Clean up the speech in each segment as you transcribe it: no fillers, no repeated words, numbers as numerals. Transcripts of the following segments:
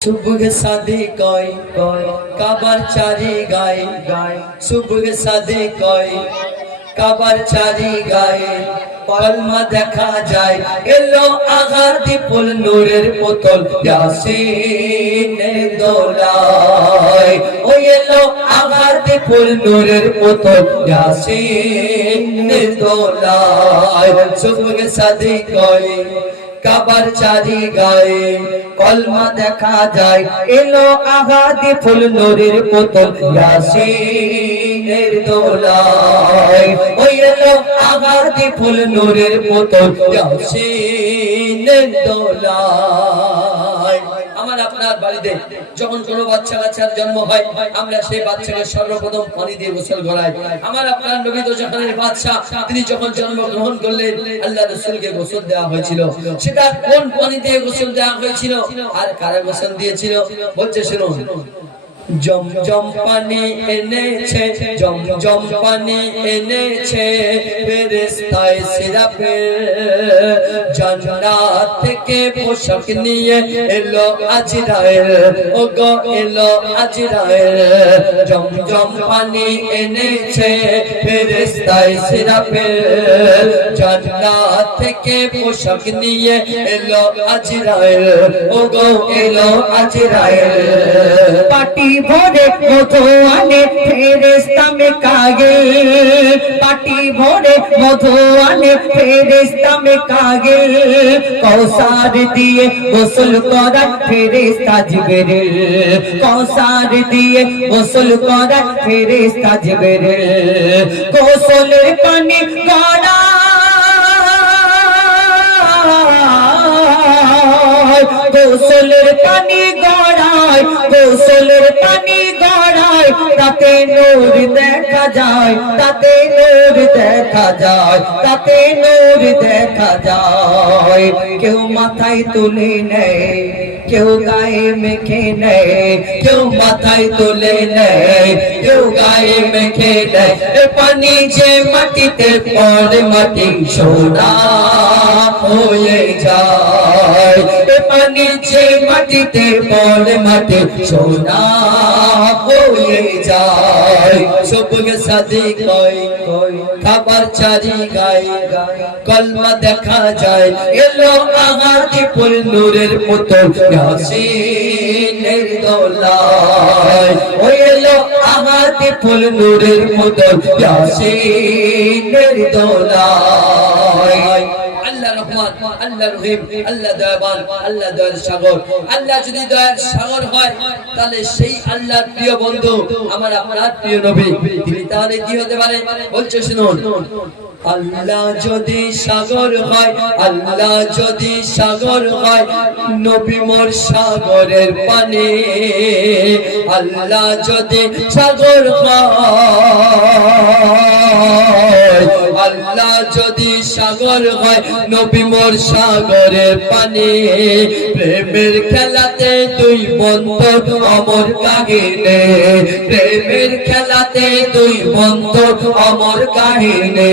सुबह सादे कोई काबर चारी गाय सुबह सादे कोई काबर चारी गाय कलमा देखा जाए एलो आगाती पुल नूरेर बोतल यासीনের দোলায় ও এলো আগাতি পুল নূরের बोतल यासीনের দোলায় सुबह सादे कोई काबर चारी गाय कलमा देखा जाए एलो आगादी फुल नूरेर बोतल यासीনের দোলায় ও এলো আগাদি ফুল নূরের बोतल यासीনের দোলায়। আমার আপনার বাড়িতে যখন কোনো বাচ্চা কাচ্চার জন্ম হয় আমরা সেই বাচ্চাকে সর্বপ্রথম পানি দিয়ে গোসল করাই। আমার আপনার নবী তো জাহানের বাদশা, তিনি যখন জন্মগ্রহণ করলেন আল্লাহ রাসূলকে গোসল দেওয়া হয়েছিল। সেটা কোন পানি দিয়ে গোসল দেওয়া হয়েছিল আর কারা গোসল দিয়েছিল বলছে শুনুন। জমজম পানি এনেছে জমজম পানি এনেছে ফেরেশতায়ে সিরাফিল জান্নাত থেকে পোশাক নিয়ে এলো আজরাইল ও গো এলো আজরাইল জমজম পানি এনেছে ফেরেশতায়ে সিরাফিল জান্নাত থেকে পোশাক নিয়ে এলো আজরাইল ও গো এলো আজরাইল। পাটি भोरे मधु आने फेरिस्ता में कागे पाटी भोरे मधु आने फेरिस्ता में कागे कौसार दिए गोसल करा फेरिस्ता जिब्रील कौसार दिए गोसल करा फेरिस्ता जिब्रील गोसलेर पानी गड़ा गोसलेर पानी गड़ाय गोसलेर पानी गड़ाय ताते नूर देखा जाए ताते नूर देखा जाए ताते नूर देखा जाए। क्यों माथाय तुले नहीं क्यों गाये मेखे नहीं क्यों माथाय तुले नहीं क्यों गाये मेखे नहीं पानी जे माटीते पड़े माटी सोना होये যায় पानी जे माटीते पड़े माटी सोना होये যায়। सुबह सादे कोई खाबर चारी गाय कलमा देखा जाए एलो आगादी पुल नूरेर बोतल यासीনের দোলায় ও এলো আগাদি ফুল নূরের बोतल यासीনের দোলায়। আল্লাহ রহমান আল্লাহ রহিম আল্লাহ দয়াবান আল্লাহ দয়ার সাগর। আল্লাহ যদি দয়ার সাগর হয় তাহলে সেই আল্লাহর প্রিয় বন্ধু আমার আপনার প্রিয় নবী তিনি তাহলে কি হতে পারে বলছে শুনুন। আল্লাহ যদি সাগর হয় আল্লাহ যদি সাগর হয় নবী মোর সাগরের পানি আল্লাহ যদি সাগর হয় আল্লাহ যদি সাগর হয় নবী মোর সাগরের পানি প্রেমের খেলাতে দুই বন্ধু অমর কাহিনী প্রেমের খেলাতে দুই বন্ধু অমর কাহিনী।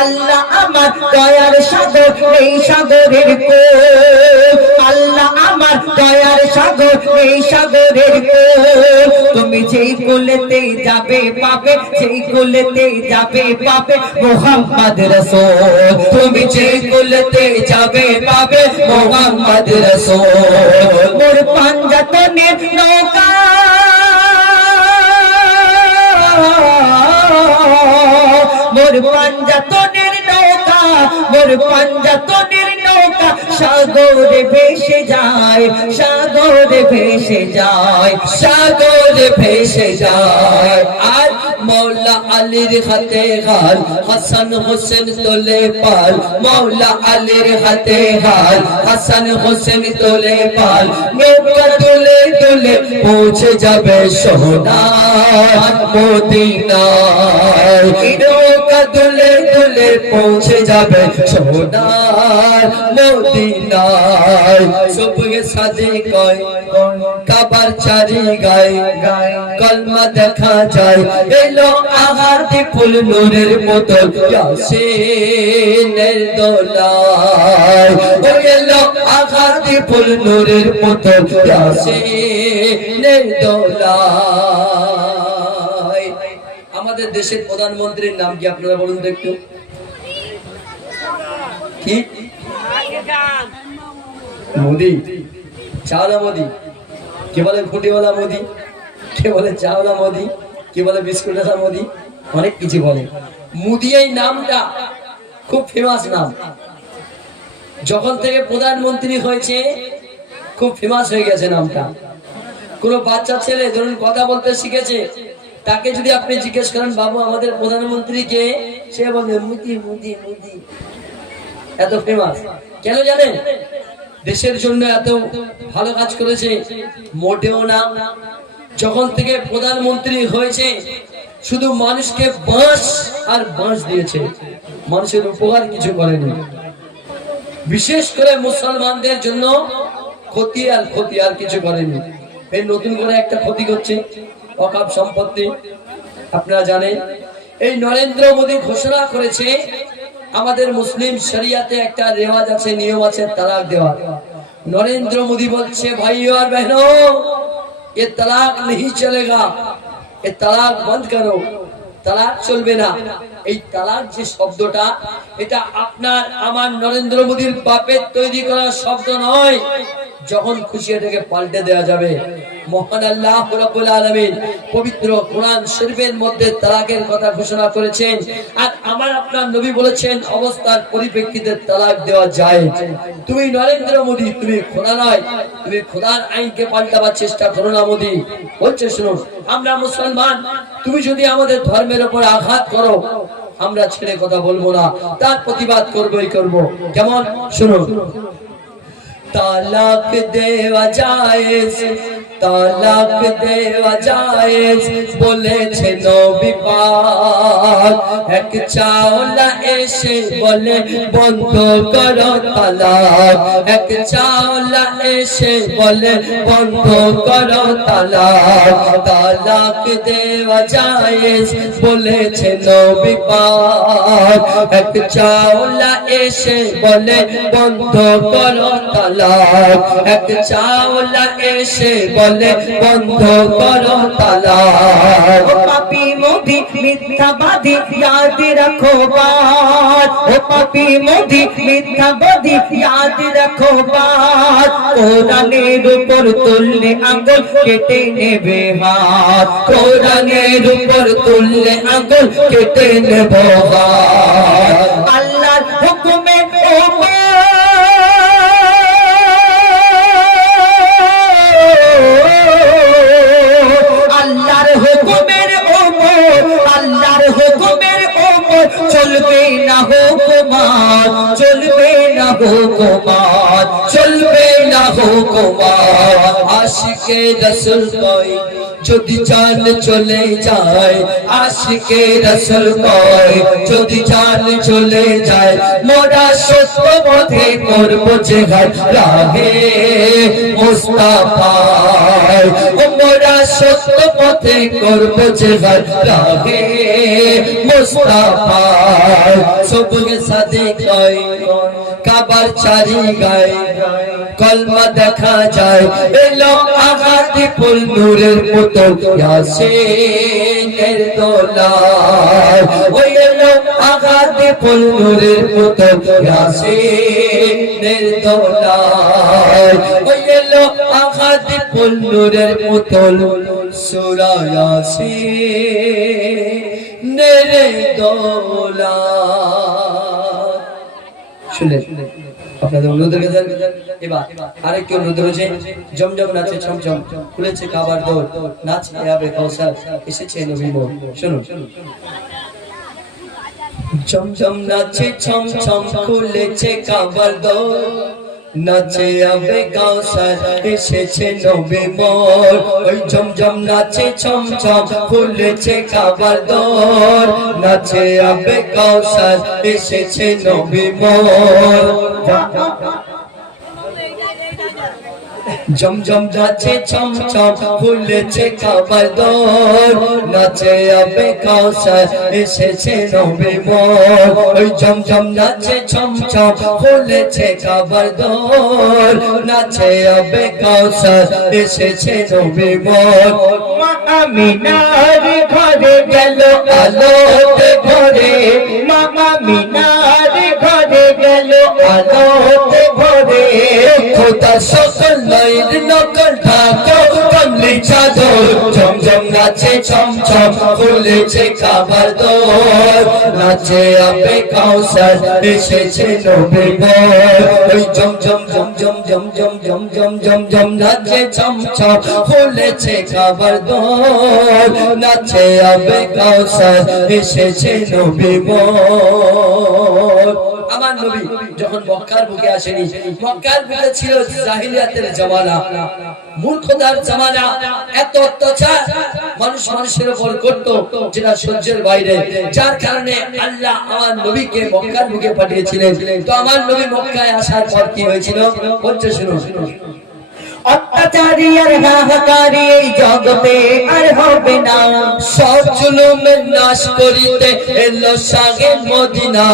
আল্লাহ আমার দয়ার সাগর এই সাগরের কোল আল্লাহ আমার দয়ার সাগর এই সাগরের কোল তুমি যেই কোলেতে যাবে পাবে সেই কোলেতে যাবে পাবে মুহাম্মদ রাসূল তুমি যেই কোলেতে যাবে পাবে মুহাম্মদ রাসূল। মোর পাঞ্জাতনের নৌকা মোর পাঞ্জাতনের নৌকা মোর পাঞ্জাতনের নৌকা সাগরে ভেসে যায় সাগরে ভেসে যায় সাগরে ভেসে যায়। আর মৌলা আলীর হাতে হাল হাসান হোসেন তোলে পাল মৌলা আলীর হাতে হাল হাসান হোসেন তোলে পাল নৌকা তোলে তোলে পৌঁছে যাবে সোনার মদিনায় নৌকা তোলে তোলে পৌঁছে যাবে সোনার মদিনায়। সুবহ সাদে কোই কাবার চারি গায় কলমা দেখা যায় এলো আগাদি ফুল নূরের बोतल यासीনের দোলায় ও এলো আঘাতে ফুল নূরের পুতুল ইয়াসিনের দোলায়। আমাদের দেশের প্রধানমন্ত্রীর নাম কি আপনারা বলুন তো একটু? কি? মোদি, চাওলা মোদি, কে বলে ফুটিওয়ালা মোদি, কে বলে চাওলা মোদি, কে বলে বিস্কুটওয়ালা মোদি, অনেক কিছু বলে। মোদি এই নামটা খুব ফেমাস নাম। যখন থেকে প্রধানমন্ত্রী হয়েছে খুব ফেমাস হয়ে গেছে নামটা। কোন বাচ্চা ছেলে ধরুন কথা বলতে শিখেছে, তাকে যদি আপনি জিজ্ঞেস করেন বাবু আমাদের প্রধানমন্ত্রী কে, সে বলবে মোদি মোদি মোদি। এত ফেমাস কেন জানেন? দেশের জন্য এত ভালো কাজ করেছে? মোটেও না। যখন থেকে প্রধানমন্ত্রী হয়েছে শুধু মানুষকে বাঁশ আর বাঁশ দিয়েছে, মানুষের উপকার কিছু করেনি। বিশেষ করে মুসলমানদের জন্য ক্ষতি আর কিছু করেনি। এই নতুন করে একটা ক্ষতি করছে, ওয়াকফ সম্পত্তি। আপনারা জানেন এই নরেন্দ্র মোদী ঘোষণা করেছে আমাদের মুসলিম শরিয়াতে একটা রেওয়াজ আছে, নিয়ম আছে তালাক দেওয়া। নরেন্দ্র মোদী বলছে ভাইও আর বহনো, এ তালাক नहीं चलेगा, এ তালাক বন্ধ করো, তালাক চলবে না। এই তালাক যে শব্দটা, এটা আপনার আমার নরেন্দ্র মোদীর বাপের তৈরি করা শব্দ নয়। যখন খুশি এটাকে পাল্টে দেওয়া যাবে। মহান আল্লাহ রাব্বুল আলামিন পবিত্র কোরআন শরীফের মধ্যে তালাকের কথা ঘোষণা করেছেন, আর আমার আপনার নবী বলেছেন অবস্থার পরিপ্রেক্ষিতে তালাক দেওয়া যায়। তুমি নরেন্দ্র মোদী, তুমি খোদা নয়, তুমি খোদার আইনকে পাল্টাবার চেষ্টা করো না মোদী। বলছে শুনুন, আমরা মুসলমান, তুমি যদি আমাদের ধর্মের উপর আঘাত করো আমরা ছেড়ে কথা বলবো না, তার প্রতিবাদ করবই করব। কেমন শুনুন, তালাক দেওয়া জায়েজ, তালাক দেওয়া জায়েজ বলেছে নবী পাক। এক চাওলা এসে বলে বন্ধ করো তালাক, এক চাওলা এসে বলে বন্ধ করো তালাক। তালাক দেওয়া জায়েজ বলেছে নবী পাক। এক চাওলা এসে বলে বন্ধ করো তালাক, এক চাওলা এসে বলে বন্ধ করো তালাক। ও পাপী মোদি মিথ্যাবাদী याद रखो बात, ও পাপী মোদি মিথ্যাবাদী याद रखो बात। কোরআনের উপর তুললে আঙ্গুল কেটে নেবে হাত, কোরআনের উপর তুললে আঙ্গুল কেটে নেব হাত। আল্লাহর হুকুমে আল্লাহর হুকুমের ওপর, আল্লাহর হুকুমের ওপর চলবে না হুকুমাত, চলবে না হুকুমাত, চলবে না হুকুমাত। আশিকে রাসূল কয় যদি জান চলে যায়, আশিকে রাসূল কয় যদি জান চলে যায়, মোরা সত্য পথে করব জিহাদ রাহে মুস্তাফায়। মোরা সত্য পথে করব জিহাদ রাহে মুস্তাফায়। সবকে সাথে কয় কাবার চারি গায় কলমা দেখা যায়, এলো আঘাতে ফুল নূরের পুতুল ইয়াসিনের দোলায়। ওই এলো আঘাতে ফুল নূরের পুতুল ইয়াসিনের দোলায়। ওই এলো আঘাতে ফুল নূরের পুতুল সূরা ইয়াসিনের দোলায়। শুনলেন আপনাদের অনুরোধের কাছে। এবার আরেকটি অনুরোধ রয়েছে, জমজম নাচে ছমছম, খুলেছে কাবার দোর, নাচে আবে কাউসার, এসেছে নবী মোর। শুনুন, জমজম নাচে ছমছম, খুলেছে কাবার দোর, নাচে আবে কাউসার, এসেছে নবী মোর। ওই জমজম নাচে ছমছম, খুলেছে কাবার দোর, নাচে আবে কাউসার, এসেছে নবী মোর। জমজম নাচে ছমছম খুলেছে কাবার দোর নাচে আবে কাউসার এসেছে নবী মোর ওই জমজম নাচে ছমছম খুলেছে কাবার দোর নাচে আবে কাউসার এসেছে নবী মোর মা আমিনার ঘরে গেল আলোতে ভরে মা আমিনার ঘরে গেল আলোতে ভরে খোদা সকল লাইন নকল ঢাকো কমলি চাদর জমজম নাচে ছমছম খুলেছে কাবার দোর নাচে আবে কাউসার এসেছে নবী মোর ওই জমজম জমজম জমজম জমজম জমজম নাচে ছমছম খুলেছে কাবার দোর নাচে আবে কাউসার এসেছে নবী মোর আমার নবী যখন মক্কার বুকে আসেনি মক্কার বুকে ছিল জাহিলিয়াতের জামানা মূর্খতার জামানা এত অত্যাচার মানুষ মানুষের উপর করত যেটা সহ্যের বাইরে যার কারণে আল্লাহ আমার নবীকে মক্কার বুকে পাঠিয়েছিলেন তো আমার নবী মক্কায় আসার পর কি হয়েছিল বলছে শুনুন অত্যাচারী আর হাহাকারী এই জগতে আর হবে না সব জুলুমের নাশ করিতে এলো সাগে মদিনা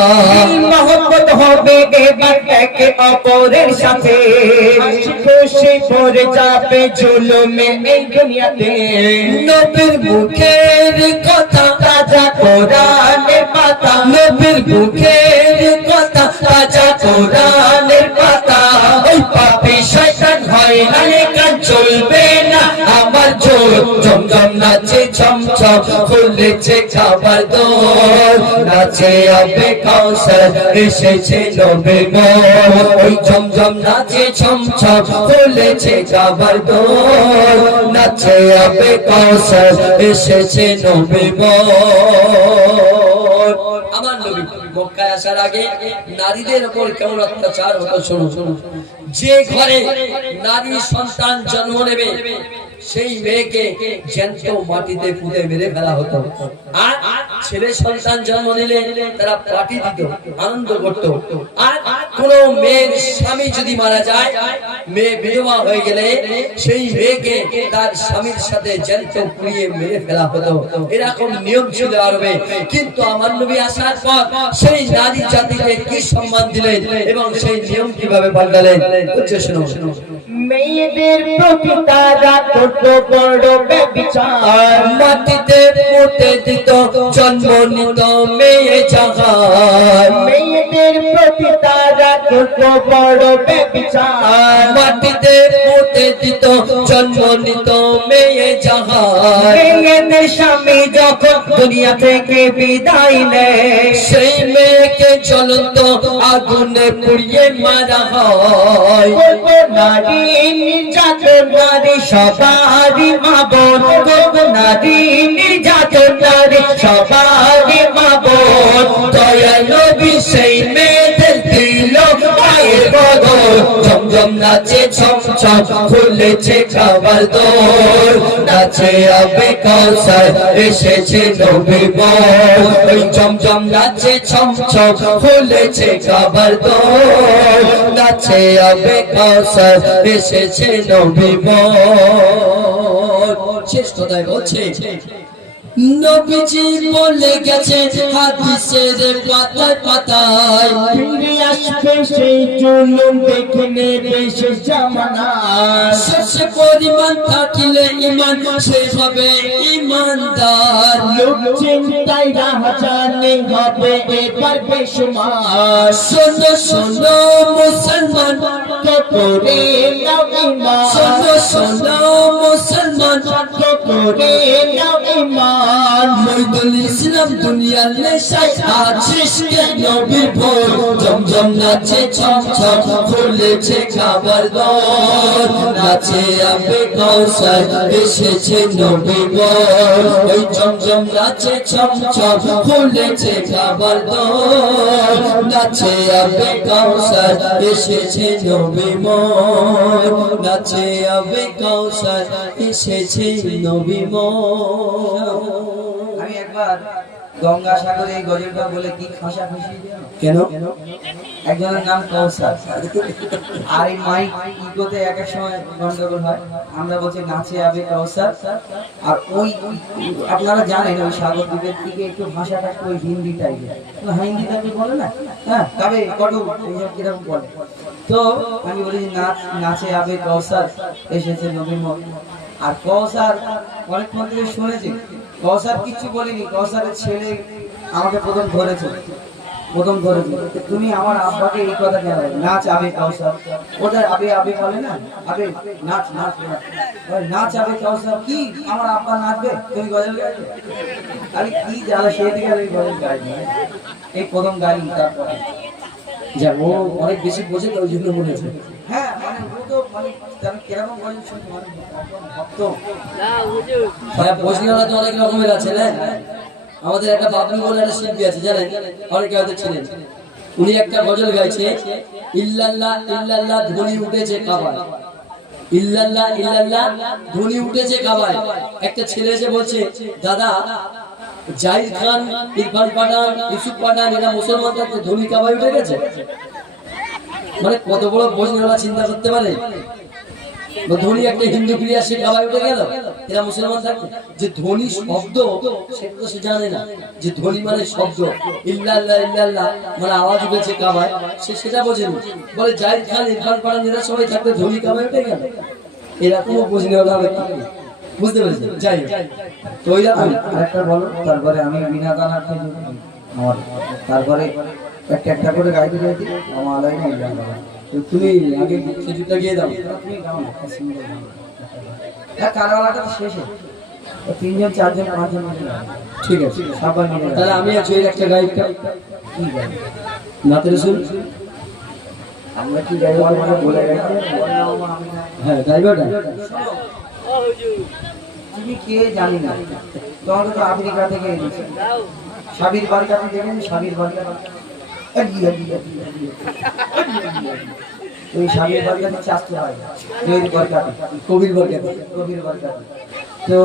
মহব্বত হবে এবার একে অপরের সাথে খুশি ভরে যাবে জুলুমে এই দুনিয়াতে নবীর মুখের কথা তাজা কোরআনের পাতা নবীর মুখের কথা তাজা কোরআনের পাতা ওই পাপী শয়তান হয় আলে কান চলবে না আমার জোর জমজম নাচে ছমছম খুলেছে খাবার দোর নাচে আবে কাউসার এসেছে নবী মোর ওই জমজম নাচে ছমছম খুলেছে খাবার দোর নাচে আবে কাউসার এসেছে নবী মোর আমার নবী মক্কায় আসার আগে নারীদের উপর কেমন অত্যাচার হতো শুনুন যে ঘরে নারী সন্তান জন্ম নেবে সেই মেয়েকে জ্যান্ত মাটিতে পুঁতে মেরে ফেলা হতো আর ছেলে সন্তান জন্ম নিলে তারা পার্টি দিত আনন্দ করত আর কোন মেয়ের স্বামী যদি মারা যায় মেয়ে বিধবা হয়ে গেলে সেই মেয়েকে তার স্বামীর সাথে জ্যান্ত পুড়িয়ে মেরে ফেলা হতো এরকম নিয়ম ছিল আরবে কিন্তু আমার নবী আসার পর সেই নারী জাতিকে কি সম্মান দিলেন এবং সেই নিয়ম কিভাবে পাল্টালেন বুঝছো শুনো মেয়েদের প্রতি তারা কত বড় ব্যভিচার মাটিতে পুঁতে দিত জন্ম নিত মেয়ে জাহান মেয়েদের প্রতি তারা কত বড় ব্যভিচার মাটিতে পুঁতে দিত জন্ম নিত মেয়ে জাহান মেয়েদের স্বামী যখন দুনিয়া থেকে বিদায় নেয় সেই মেয়েকে জ্বলন্ত আগুনে পুড়িয়ে মারা হয় কত নারী নির্যাতন নারী সবারই মা বোন কত নারী নির্যাতন নারী সবারই মা বোন দয়াল নবী সেই মেয়েদের দিল পায়ের বদল জমজম নাচে ছমছম খুলেছে খাবার দোর নাচে আবে কাউসার এসেছে নবী মোর ওই জমজম নাচে ছমছম খুলেছে খাবার দোর নাচে আবে কাউসার এসেছে নবী মোর শেষ কথায় বলছে নবীজি বলে গেছে হাদিসের পাতায় পাতায় ফিরে আসবে সেই জুলুম দেখে নেবে শেষ জামানায় শেষ পরিমাণ থাকিলে ঈমান সেই হবে ঈমানদার লোক চিন্তায় রাহাজানি হবে এবার বেশুমার শোনো শোনো মুসলমান করে নাও ঈমান শোনো শোনো মুসলমান করে নাও ঈমান মইদুল ইসলাম দুনিয়ার নেশায় আছিস কে নবীর ভোর জমজম নাচে ছমছম খুলেছে খাবার দোর নাচে আবে কাউসার এসেছে নবী মোর ওই জমজম নাচে ছমছম খুলেছে খাবার দোর নাচে আবে কাউসার এসেছে নবী মোর নাচে আবে কাউসার এসেছে নবী মোর আমি একবার গঙ্গাসাগরে এই গজলটা বলে কি খাসা খুশি কেন? একজনের নাম কৌসার, আর এই মাইক ইগোতে এক এক সময় গন্ডগোল হয়। আমরা বলছি নাচে আবে কৌসার, আর ওই আপনারা জানেন ওই সাগর দ্বীপের দিকে একটু ভাষাটা একটু ওই হিন্দি টাইপের, হিন্দি টাইপের বলে না, হ্যাঁ কবে কটু এইসব কিরকম বলে। তো আমি বলি নাচে আবে কৌসার এসেছে নবীন মবি। আর কৌসার অনেকক্ষণ থেকে শুনেছি, কৌসার কিছু বলিনি, কৌসারের ছেলে আমাকে প্রথম ধরেছে, তুমি আমার আব্বাকে এই কথা কেন নাচ আবে কৌসার, ওদের আবে আবে বলে না, আবে নাচ নাচ নাচ আবে কৌসার, কি আমার আব্বা নাচবে তুমি গজল গাইবে? আরে কি জ্বালা, সেই দিকে আমি গজল গাইনি, এই প্রথম গাইনি। তারপরে যা ও অনেক বেশি বোঝে তো ওই জন্য বলেছে। হ্যাঁ মানে ও তো মানে কিরকম গজল শুনতে মানে ভক্ত হ্যাঁ, বোঝনারা তো অনেক রকমের আছে না। আমাদের একটা বাবলু বলে একটা শিল্পী আছে জানেন, অনেকে হয়তো ছিলেন। উনি একটা গজল গাইছে, ইল্লাল্লাহ ইল্লাল্লাহ ধ্বনি উঠেছে কাবায়, ইল্লাল্লাহ ইল্লাল্লাহ ধ্বনি উঠেছে কাবায়। একটা ছেলে এসে বলছে, দাদা জাহিদ খান, ইরফান পাঠান, ইউসুফ পাঠান এরা মুসলমান থাকতে ধ্বনি কাবায় উঠে গেছে। মানে কত বড় বোঝনারা চিন্তা করতে পারে। ধ্বনি একটা হিন্দু প্রিয়া সে কাবায় উঠে গেল, এরা মুসলমান থাকবে। যে ধ্বনি শব্দ সেটা তো সে জানে না, যে ধ্বনি মানে শব্দ, ইল্লাল্লাহ ইল্লাল্লাহ মানে আওয়াজ উঠেছে কাবায়, সে সেটা বোঝেনি। বলে জাহিদ খান, ইরফান পাঠান এরা সবাই থাকতে ধ্বনি কাবায় উঠে গেল, এরকমও বোঝনি হলো। বুঝতে পেরেছি? যাই তো ওই রকম আরেকটা বলো, তারপরে আমি বিনা গানা আমার তারপরে একটা একটা করে গাইতে গাইতে আমার আলাই না ইল্লাল্লাহ। তুমি আগে খেজুরটা গিয়ে দাও। তুমি গাও না, সিঙ্গেল গাও। হ্যাঁ কারওয়ালাটা তো শেষে, তিনজন চারজন পাঁচজন মিলে গাও। ঠিক আছে, সবাই মিলে গাও। তাহলে আমি আছি ওই একটা গাইডটা কি গাই? নাতে রসুল। আমরা কি গাইবো মানে বলে গাইতে? হ্যাঁ গাইবাটা তুমি কে জানি না, তোমাকে তো আফ্রিকা থেকে এনেছে। সাবির বাড়িটা আপনি দেখেন, সাবির বাড়িটা ওই সাবির বাড়িটাতে চাষতে হয়, জৈব বাড়িটাতে, কবির বাড়িতে। কবির বাড়িটাতে। তো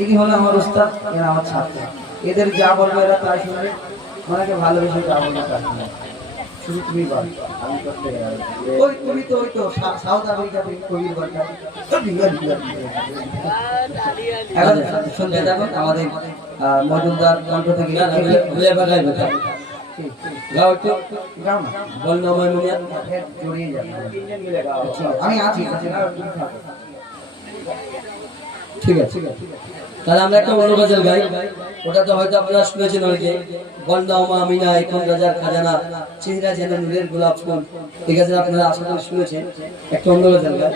এটি হলো আমার উস্তাদ, এরা আমার ছাত্র। এদের যা বলবো এরা তাই শুনবে, ওনাকে ভালোবেসে যা বলবো তাই শুনবে। শুধু তুমি বল, আমি করতে ওই তুমি তো ওই তো সাউথ আফ্রিকা থেকে কবির বাড়িটা। এখন শুনতে থাকুন আমাদের মজুমদার কণ্ঠ থেকে। গাও একটু, গাও না, বল না ময়মুনিয়া। জড়িয়ে যাবে, আমি আছি। ঠিক আছে, তাহলে আমরা একটা অন্য গজল গাই। ওটা তো হয়তো আপনারা শুনেছেন অনেকে, বন্দাওমা আমিনা এখন রাজার খাজানা, চেহারা যেন নূরের গোলাপ ফুল। ঠিক আছে, আপনারা আশা করি শুনেছেন। একটা অন্য গজল গাই।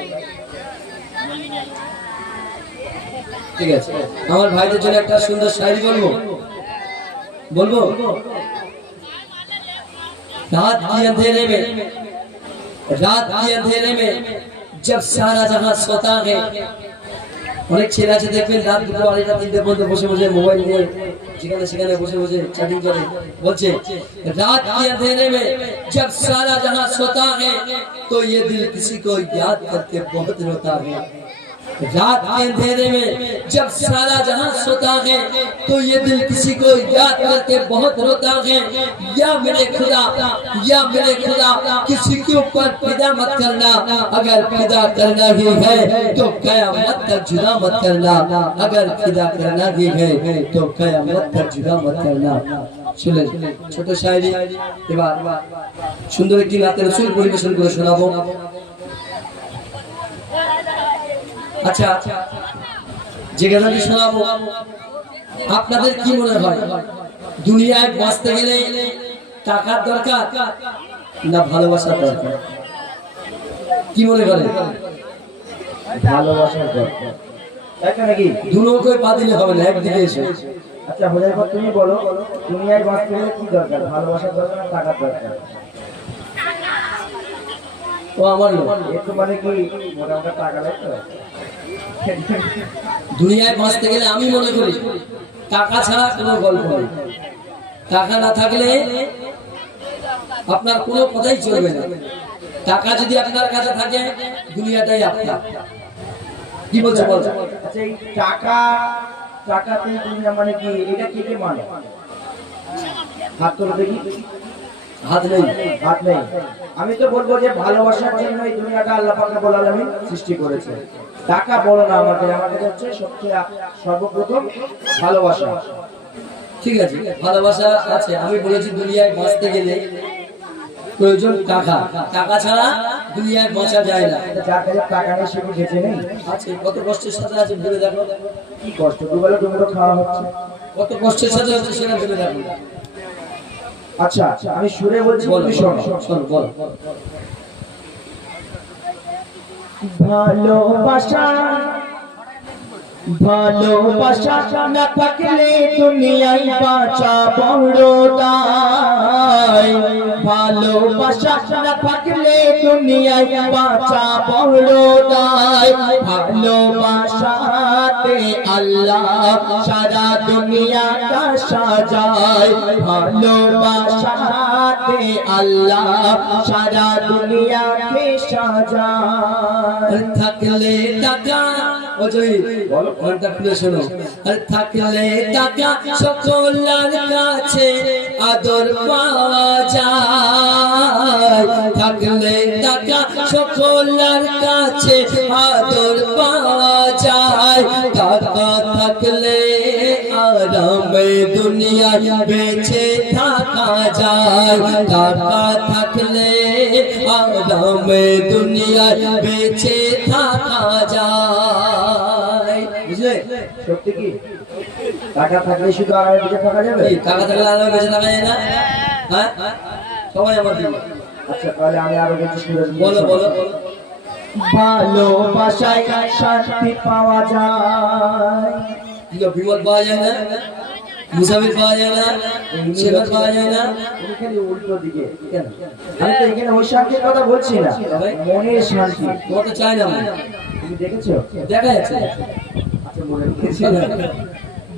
ঠিক আছে, আমার ভাইদের জন্য একটা সুন্দর শায়রি বলবো। रात के अंधेरे में जब सारा जहां सोता है। অনেক ছেলে আছে দেখবেন রাত 2 আড়াইটা 3টে পর্যন্ত বসে বসে মোবাইল নিয়ে যেখানে সেখানে বসে বসে চ্যাটিং করে। বলছে रात के अंधेरे में जब सारा जहां सोता है तो ये दिल किसी को याद करके बहुत रोता है। रात के अंधेरे में जब सारा जहां सोता है तो ये दिल किसी को याद करके बहुत रोता है। या मेरे खुदा किसी के ऊपर फिदा मत करना, अगर फिदा करना ही है तो कयामत तक जुदा मत करना, अगर फिदा करना ही है तो कयामत तक जुदा मत करना। শুনলেন ছোট শায়রি। এবার সুন্দর একটি নাতে রাসূল পরিবেশন করে শোনাবো। আচ্ছা, যে গানটি শোনাবো আপনাদের কি মনে হয়, দুনিয়ায় বাঁচতে গেলে টাকার দরকার না ভালোবাসার দরকার? কি মনে করেন? ভালোবাসার দরকার, তাই নাকি? দুটোই পা দিলে হবে না, একদিকে এসে। আচ্ছা হুজাইফা তুমি বলো, দুনিয়ায় বাঁচতে গেলে কি দরকার, ভালোবাসার দরকার না টাকার দরকার? ও আমার একটু মানে কি মোটামুটি টাকা লাগবে? দুনিয়ায় বাঁচতে গেলে আমি মনে করি টাকা ছাড়া কোনো গল্প নেই। টাকা না থাকলে আপনার কোনো কথাই চলবে না। টাকা যদি আপনার কাছে থাকে দুনিয়াটাই আপনার। কি বলছো বলছো? আচ্ছা এই টাকাতে দুনিয়া মানে কি, এটা কে মানে? হাত তোলো দেখি। হাত নেই। হাত নেই। আমি তো বলবো যে ভালোবাসার জন্য এই দুনিয়াটা আল্লাহ পাক রব্বুল আলামিন সৃষ্টি করেছে। টাকা বড় না আমাদের, আমাদের হচ্ছে সবচেয়ে সর্বপ্রথম ভালোবাসা। ঠিক আছে, ভালোবাসা আছে। আমি বলেছি দুনিয়ায় বাঁচতে গেলে প্রয়োজন টাকা, টাকা ছাড়া দুনিয়ায় বাঁচা যায় না। যার কাছে টাকা নেই সে কি বেঁচে নেই? আছে, কত কষ্টের সাথে আছে ভেবে দেখো। কি কষ্ট, দুবেলা দুমুঠো খাওয়া হচ্ছে। কত কষ্টের সাথে হচ্ছে সেটা ভেবে দেখো। আচ্ছা আমি সুরে বলছি, বল তুমি শোনো। শোন, বল। ভালোবাসা ভালোবাসা না থাকলে দুনিয়ায় বাঁচা বড় দায়। ভালোবাসা না থাকলে দুনিয়ায় বাঁচা বড় দায়। ভালোবাসাতে আল্লাহ সারা দুনিয়াটা সাজায়। ভালোবাসাতে আল্লাহ সারা দুনিয়াকে সাজায়। থাকলে টাকা, ও জয় বলো, কোনটা খুলে শোনো। আর থাকলে টাকা সকলের কাছে আদর পাওয়া যায়। থাকলে টাকা সকলের কাছে আদর পাওয়া যায়। টাকা থাকলে আরামে দুনিয়ায় বেঁচে থাকা যায়। টাকা থাকলে আরামে দুনিয়ায় বেঁচে থাকা যায়। বুঝলে? সত্যি কি টাকা থাকলে শুধু আরামে বেঁচে থাকা যাবে? টাকা থাকলে আরামে বেঁচে থাকা যায় না? হ্যাঁ, সবাই আমার দিবে। আচ্ছা তাহলে আমি আরো কিছু সুরে বলো বলো। ভালোবাসায় শান্তি পাওয়া যায়। বিমল পাওয়া যায় না, মুসাফির পাওয়া যায় না, শেখার পাওয়া যায় না। তুমি খালি উল্টো দিকে কেন? আমি তো এখানে ওই শান্তির কথা বলছি না, মনের শান্তি। তোমার তো চাই না। তুমি দেখেছো? দেখা যাচ্ছে। আচ্ছা মনে রেখেছি।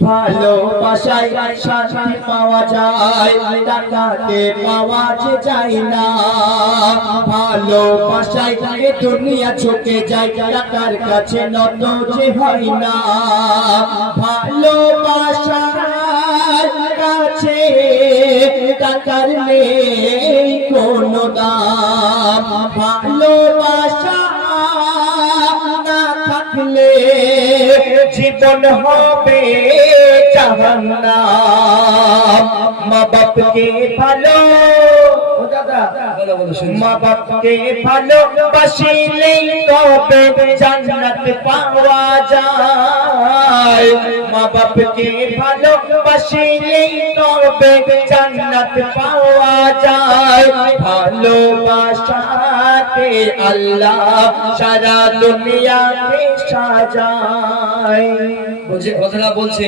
ভালোবাসায় শান্তি পাওয়া যায়, টাকাতে পাওয়া যায় না। ভালোবাসায় এ দুনিয়া ঝুঁকে যায়, টাকার কাছে নত যে হয় না। ভালোবাসার কাছে টাকার নেই কোনো দাম। ভালোবাসা না থাকলে জীবন হবে জাহান্নাম। মা বাপকে ভালো, মা বাপকে ভালোবাসিলেই তবে জান্নাত পাওয়া যায়। মা বাপকে ভালোবাসিলেই তবে জান্নাত পাওয়া যায়। ভালোবাসাতে আল্লাহ সারা দুনিয়াকে সাজায়। বলছে কথাটা বলছে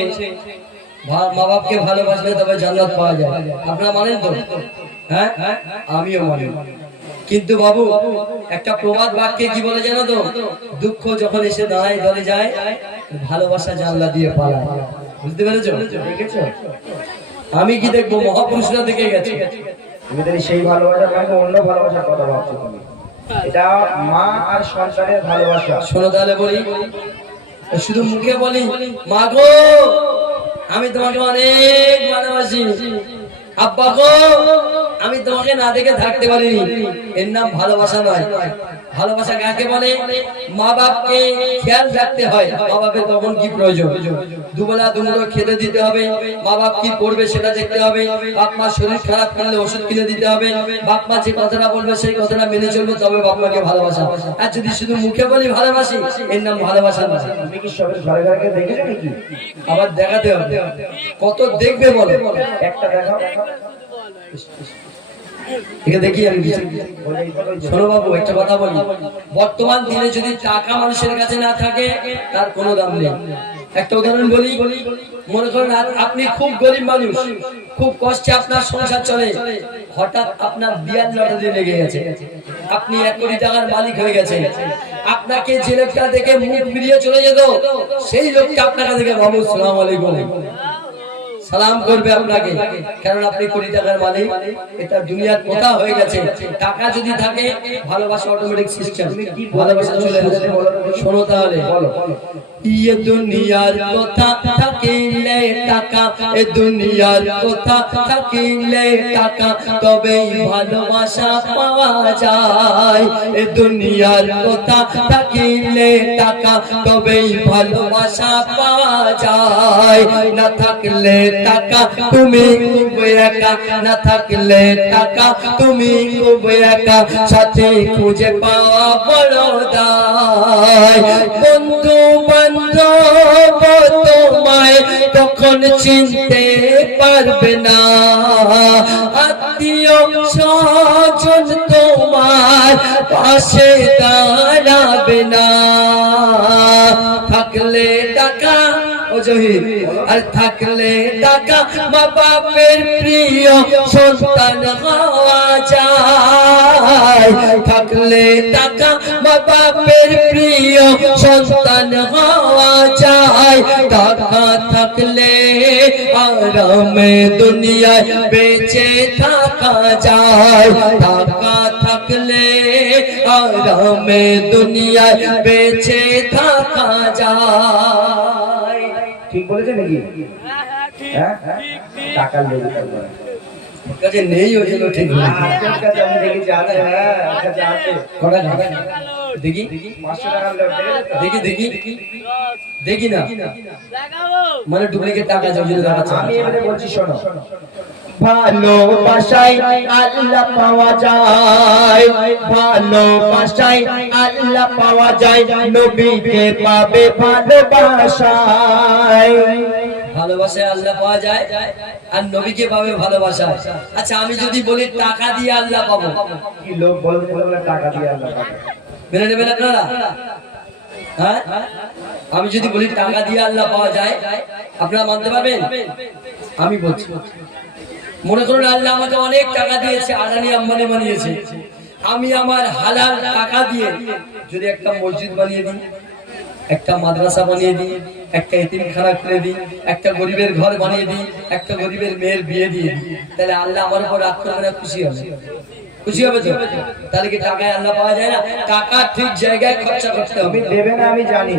মা বাপকে ভালোবাসলে তবে জান্নাত পাওয়া যায়। আপনারা মানেন তো? হ্যাঁ, আমিও মানি। কিন্তু বাবু একটা প্রবাদ বাক্যে কি বলে জানো তো? দুঃখ যখন এসে দাঁড়ায় দলে যায়, ভালোবাসা জানলা দিয়ে পালায়। বুঝতে পেরেছো? দেখেছো? আমি কি দেখবো? মহাপুরুষরা দেখে গেছে। তুমি তাহলে সেই ভালোবাসা মানে অন্য ভালোবাসার কথা ভাবছো তুমি। এটা মা আর সন্তানের ভালোবাসা। শোনো তাহলে বলি, শুধু মুখে বলি মা গো আমি তোমাকে অনেক ভালোবাসি, আব্বা গো আমি তোমাকে না দেখে থাকতে পারিনি, এর নাম ভালোবাসা নয়। ভালোবাসা কাকে বলে? মা বাপকে খেয়াল রাখতে হয়। মা বাপের তখন কি প্রয়োজন, দুবেলা দুমুঠো খেতে দিতে হবে, মা বাপ কি করবে সেটা দেখতে হবে, বাপ মা শরীর খারাপ করলে ওষুধ কিনে দিতে হবে, বাপ মা যে কথাটা বলবে সেই কথাটা মেনে চলবে, তবে বাপ মাকে ভালোবাসা। আর যদি শুধু মুখে বলি ভালোবাসি, এর নাম ভালোবাসা নয়। তুমি কি সবের ঘরে ঘরে দেখেছো নাকি? আবার দেখাতে হবে। কত দেখবে বলো? একটা দেখাও। দেখি আমি শোনো বাবু, একটা কথা বলি। বর্তমান দিনে যদি টাকা মানুষের কাছে না থাকে তার কোনো দাম নেই। একটা উদাহরণ বলি, মনে করেন আপনি খুব গরিব মানুষ, খুব কষ্টে আপনার সংসার চলে, হঠাৎ আপনার বিয়ার লটারি লেগে গেছে, আপনি 1 কোটি টাকার মালিক হয়ে গেছেন। আপনাকে যে লোকটা দেখে মুখ ফিরিয়ে চলে যেত, সেই লোকটা আপনাকে দেখে বাবু সালাম আলাইকুম, সালাম করবে আপনাকে, কারণ আপনি কোটি টাকার মালিক। এটা দুনিয়ার কথা হয়ে গেছে। টাকা যদি থাকে ভালোবাসা অটোমেটিক সিস্টেম, ভালোবাসা চলে আসে। শোনো তাহলে, ये दुनियार कोथा থাকিলে টাকা, এ দুনিয়ার কোথা থাকিলে টাকা, তবেই ভালোবাসা পাওয়া যায়। এ দুনিয়ার কোথা থাকিলে টাকা, তবেই ভালোবাসা পাওয়া যায়। না থাকলে টাকা তুমি খুব একা, না থাকলে টাকা তুমি খুব একা, সাথে খুঁজে পাওয়া বড় দায়। বন্ধু বান্ধব তোমায় তখন চিনতে পারবে না, আত্মীয় স্বজন তোমার পাশে দাঁড়াবে না। থাকলে টাকা ও জহির, আর থাকলে টাকা মা বাপের প্রিয় সন্তান হওয়া যায়। থাকলে টাকা মা বাপের প্রিয় সন্তান হওয়া যায়। টাকা থাকলে আরামে দুনিয়ায় বেঁচে থাকা যায়। টাকা থাকলে আরামে দুনিয়ায় বেঁচে থাকা যায়। ঠিক বলেছে নাকি? হ্যাঁ, টাকার লোভ কাছে নেই, ওই জন্য ঠিক বলেছে। আপনার কাছে আমি দেখেছি আছে, হ্যাঁ কাছে আছে। কটা দেখি 500 টাকার লোভ দেখি দেখি দেখি না, মানে ডুপ্লিকেট টাকা জমিয়ে দেখাচ্ছে। আমি এবারে বলছি শোনো, ভালোবাসায় আল্লাহ পাওয়া যায়, ভালোবাসায় আল্লাহ পাওয়া যায়, নবীকে পাবে ভালোবাসায়। ভালোবাসায় আল্লাহ পাওয়া যায় আর নবীকে পাবে ভালোবাসা। আচ্ছা আমি যদি বলি টাকা দিয়ে আল্লাহ পাবো, কি লোক বলতে বলে টাকা দিয়ে আল্লাহ পাবে, মেনে নেবেন আপনারা? হ্যাঁ, আমি যদি বলি টাকা দিয়ে আল্লাহ পাওয়া যায়, আপনারা মানতে পারবেন? আমি বলছি, মনে করুন আল্লাহ আমাকে অনেক টাকা দিয়েছে, আদানি আম্বানি বানিয়েছে। আমি আমার হালাল টাকা দিয়ে যদি একটা মসজিদ বানিয়ে দিই, একটা মাদ্রাসা বানিয়ে দিই, একটা এতিমখানা খুলে দিই, একটা গরিবের ঘর বানিয়ে দিই, একটা গরিবের মেয়ের বিয়ে দিয়ে দিই, তাহলে আল্লাহ আমার উপর রাগ করবে না? খুশি হবে? খুশি হবে তো? তাহলে কি টাকায় আল্লাহ পাওয়া যায় না? টাকা ঠিক জায়গায় খরচা করতে হবে। দেবে না আমি জানি,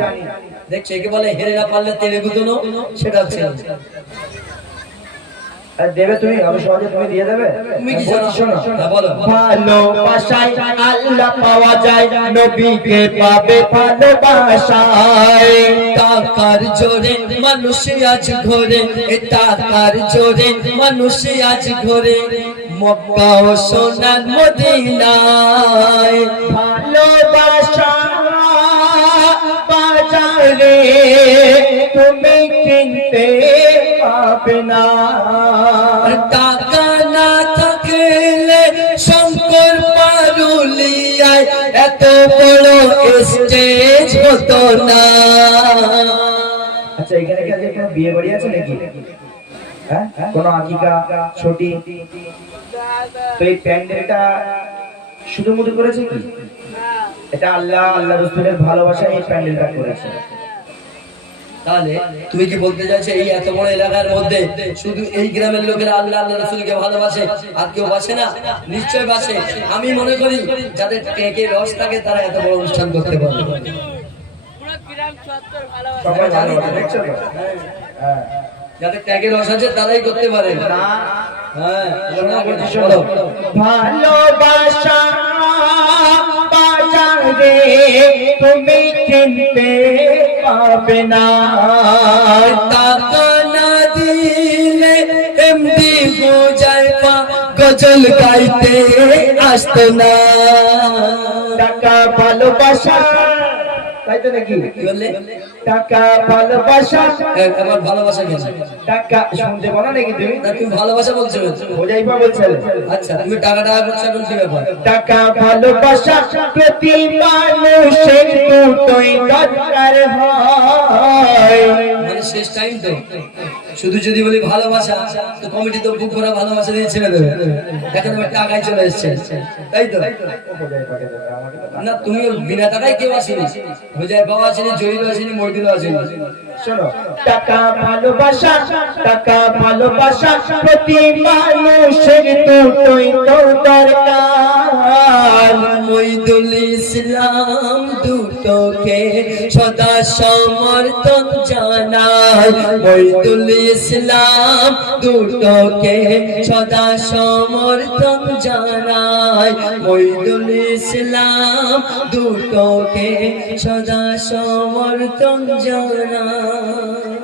দেখছে একে বলে হেরে না পারলে তেলে গুদনো, সেটা হচ্ছে দেবে তুমি, আমি সহজে তুমি দিয়ে দেবে। তুমি কি জানো? শোনো, বলো। ভালোবাসায় আল্লাহ পাওয়া যায়, নবীকে পাবে ভালোবাসায়। টাকার জোরে মানুষ আজ ঘোরে, এ টাকার জোরে মানুষ আজ ঘোরে মক্কা ও সোনার মদিনায়। ভালোবাসা বাজারে তুমি কিনতে পাবে না, টাকা না থাকলে শঙ্কর পারুলিয়ায় এত বড় স্টেজ হতো না। আচ্ছা এখানে কি কোনো বিয়ে বাড়ি আছে নাকি? হ্যাঁ, কোনো আকিকা ছোটি? তো এই প্যান্ডেলটা শুধু মুধু করেছে কি? এটা আল্লাহ আল্লাহ রাসূলের ভালোবাসা এই প্যান্ডেলটা করেছে। তাহলে তুমি কি বলতে চাইছো এই এত বড় এলাকার মধ্যে শুধু এই গ্রামের লোকেরা আল্লাহ আল্লাহ রাসূলকে ভালোবাসে, আর কেউ বাসে না? নিশ্চয় বাসে। আমি মনে করি যাদের কেকে রস থাকে তারা এত বড় অনুষ্ঠান করতে পারে। সবাই ভালোবাসে, দেখছো তো? হ্যাঁ, যাদের ত্যাগের রস আছে তারাই করতে পারে। না হ্যাঁ, শোনো, ভালোবাসা বাজারে তুমি কিনতে পাবে না, টাকা না দিলে এমডি হুজাইফা গজল গাইতে আসতো না। টাকা ভালোবাসা, তাই তো নাকি? কি বললে? টাকা ভালোবাসা, আমার ভালোবাসা কেন? টাকা শুনতে পারো নাকি তুমি? না, তুমি ভালোবাসা বলছো? হুজাইফা বলছে। আচ্ছা তুমি টাকা টাকা করছো, এখন কি ব্যাপার? টাকা ভালোবাসা প্রতি মানুষের দুটোই দরকার হয়, মানে শেষ টাইম তো। শুধু যদি বলি ভালোবাসা, তো কমিটি তো বুক ভরা ভালোবাসা দিয়ে ছেড়ে দেবে। এখন আমার টাকায় চলে এসছে, তাই তো? না, তুমি বিনা টাকায় কেউ আসেনি, হুজাইফাও আসেনি, জহিরও আসেনি, মহিদুলও আসেনি। শোনো, টাকা ভালোবাসা প্রতি মানুষের দুটোই তো দরকার। মইদুল ইসলাম দুটোকে সদা সমর্থন জানায়, মইদুল ইসলাম দুটোকে সদা সমর্থন জানায়, মইদুল ইসলাম দুটোকে সদা সমর্থন জানায়।